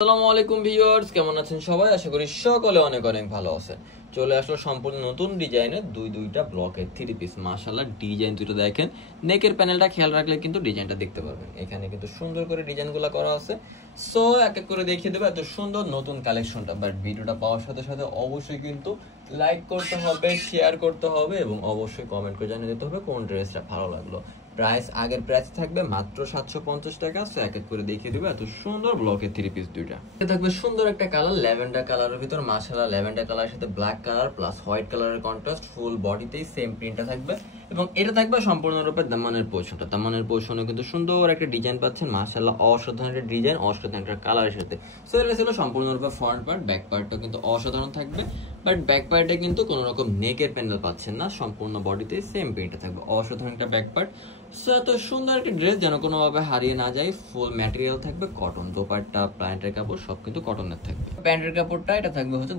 আসসালামু আলাইকুম ভিউয়ার্স, কেমন আছেন সবাই? আশা করি সকলে অনেক অনেক ভালো আছেন। চলে আসলো সম্পূর্ণ নতুন ডিজাইনের দুইটা ব্লকের থ্রি পিস। মাশাআল্লাহ, ডিজাইন দুটো দেখেন। নেকের প্যানেলটা খেয়াল রাখলে কিন্তু ডিজাইনটা দেখতে পারবেন। এখানে কিন্তু সুন্দর করে ডিজাইনগুলো করা আছে। সো এক এক করে দেখিয়ে দেবো এত সুন্দর নতুন কালেকশনটা। বাট ভিডিওটা পাওয়ার সাথে সাথে অবশ্যই কিন্তু লাইক করতে হবে, শেয়ার করতে হবে এবং অবশ্যই কমেন্ট করে জানিয়ে দিতে হবে কোন ড্রেসটা ভালো লাগলো। প্রাইস আগের প্রাইস থাকবে মাত্র 750 টাকা। সো এক এক করে দেখিয়ে দিবে এত সুন্দর ব্লকের থ্রি পিস দুইটা। এটা থাকবে সুন্দর একটা কালার, ল্যাভেন্ডার কালারের ভিতর। মাশাআল্লাহ, ল্যাভেন্ডার কালারের সাথে ব্ল্যাক কালার প্লাস হোয়াইট কালারের কন্ট্রাস্ট, ফুল বডিতেই সেম প্রিন্টটা থাকবে এবং এটা থাকবে সম্পূর্ণরূপে দামানের পোর্শনটা। দামানের পোর্শনে কিন্তু সুন্দর একটা ডিজাইন পাচ্ছেন। মাশাআল্লাহ, অসাধারণ একটা ডিজাইন, অসাধারণ একটা কালারের সাথে। সো এটা ছিল সম্পূর্ণরূপে ফ্রন্ট পার্ট। ব্যাক পার্টটা কিন্তু অসাধারণ থাকবে, বাট ব্যাক পার্টে কিন্তু কোনো রকম নেকের প্যানেল পাচ্ছেন না। সম্পূর্ণ বডিতে সেম প্রিন্টটা থাকবে, অসাধারণ একটা ব্যাক পার্ট। সো এত সুন্দর একটা ড্রেস যেন কোনোভাবে হারিয়ে না যায়। ফুল ম্যাটেরিয়াল থাকবে কটন, দোপাট্টা, প্যান্টের কাপড় সব কিন্তু কটনের থাকবে। প্যান্টের কাপড়টা এটা থাকবে হচ্ছে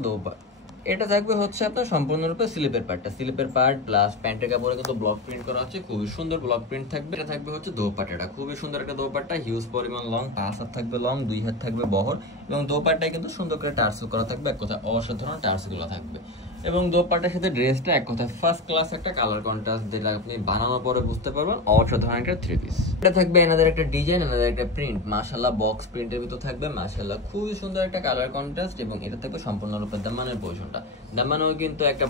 এটা থাকবে হচ্ছে আপনার সম্পূর্ণরূপে স্লিপের পার্টটা। স্লিপের পার্ট প্লাস প্যান্টের কাপড়ে কিন্তু ব্লক প্রিন্ট করা হচ্ছে, খুবই সুন্দর ব্লক প্রিন্ট থাকবে। এটা থাকবে হচ্ছে দোপাট্টাটা, খুবই সুন্দর একটা দোপাট্টা, হিউজ পরিমাণ লং, 5 হাত থাকবে লং, 2 হাত থাকবে বহর এবং দোপাট্টায় কিন্তু সুন্দর করে টার্সেল করা থাকবে। এক কথা অসাধারণ টার্সেলগুলো থাকবে এবং দোপাট্টার সাথে ড্রেসটা এক কথায় ফার্স্ট ক্লাস একটা কালার কন্ট্রাস্ট, যেটা আপনি বানানোর পরে বুঝতে পারবেন অসাধারণ একটা থ্রি পিস। এটা থাকবে এনাদের একটা ডিজাইন, এনাদের একটা প্রিন্ট। মাশাআল্লাহ, বক্স প্রিন্টের ভিতর থাকবে। মাশাআল্লাহ, খুবই সুন্দর একটা কালার কন্ট্রাস্ট এবং এটা থাকবে সম্পূর্ণরূপে দামানের পোর্শনটা। দামানেও কিন্তু একটা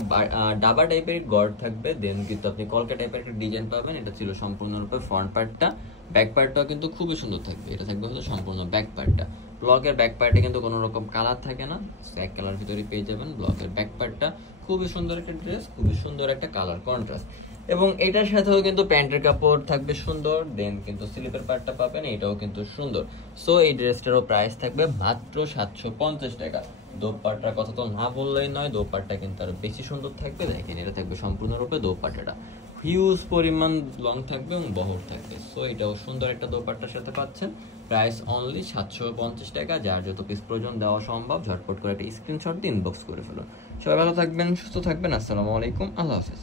ডাবা টাইপের গর্ড থাকবে, দেন কিন্তু আপনি কলকা টাইপের একটা ডিজাইন পাবেন। এটা ছিল সম্পূর্ণরূপে ফ্রন্ট পার্টটা। ব্যাক পার্টটাও কিন্তু খুবই সুন্দর থাকবে। এটা থাকবে হচ্ছে সম্পূর্ণ ব্যাক পার্টটা। ব্লকের ব্যাক পার্টে কিন্তু কোনো রকম কালার থাকে না, এক কালার ভিতরে পেয়ে যাবেন ব্লকের ব্যাক পার্টটা। খুবই সুন্দর একটা ড্রেস, খুবই সুন্দর একটা কালার কন্ট্রাস্ট এবং এটার সাথেও কিন্তু প্যান্টের কাপড় থাকবে সুন্দর, দেন কিন্তু স্লিপের পার্টটা পাবেন, এটাও কিন্তু সুন্দর। সো এই ড্রেসটারও প্রাইস থাকবে মাত্র 750 টাকা। দোপাট্টার কথা তো না বললেই নয়, দোপাট্টা কিন্তু আরো বেশি সুন্দর থাকবে। দেখেন, এটা থাকবে সম্পূর্ণরূপে দোপাট্টাটা হিউজ পরিমাণ লং থাকবে এবং বহর থাকবে। সো এটাও সুন্দর একটা দোপাট্টার সাথে পাচ্ছেন। প্রাইস অনলি 750 টাকা। যার যত পিস প্রয়োজন দেওয়া সম্ভব ঝটপট করে একটা স্ক্রিনশট দিয়ে ইনবক্স করে ফেলুন। সবাই ভালো থাকবেন, সুস্থ থাকবেন। আসসালামু আলাইকুম, আল্লাহ হাফেজ।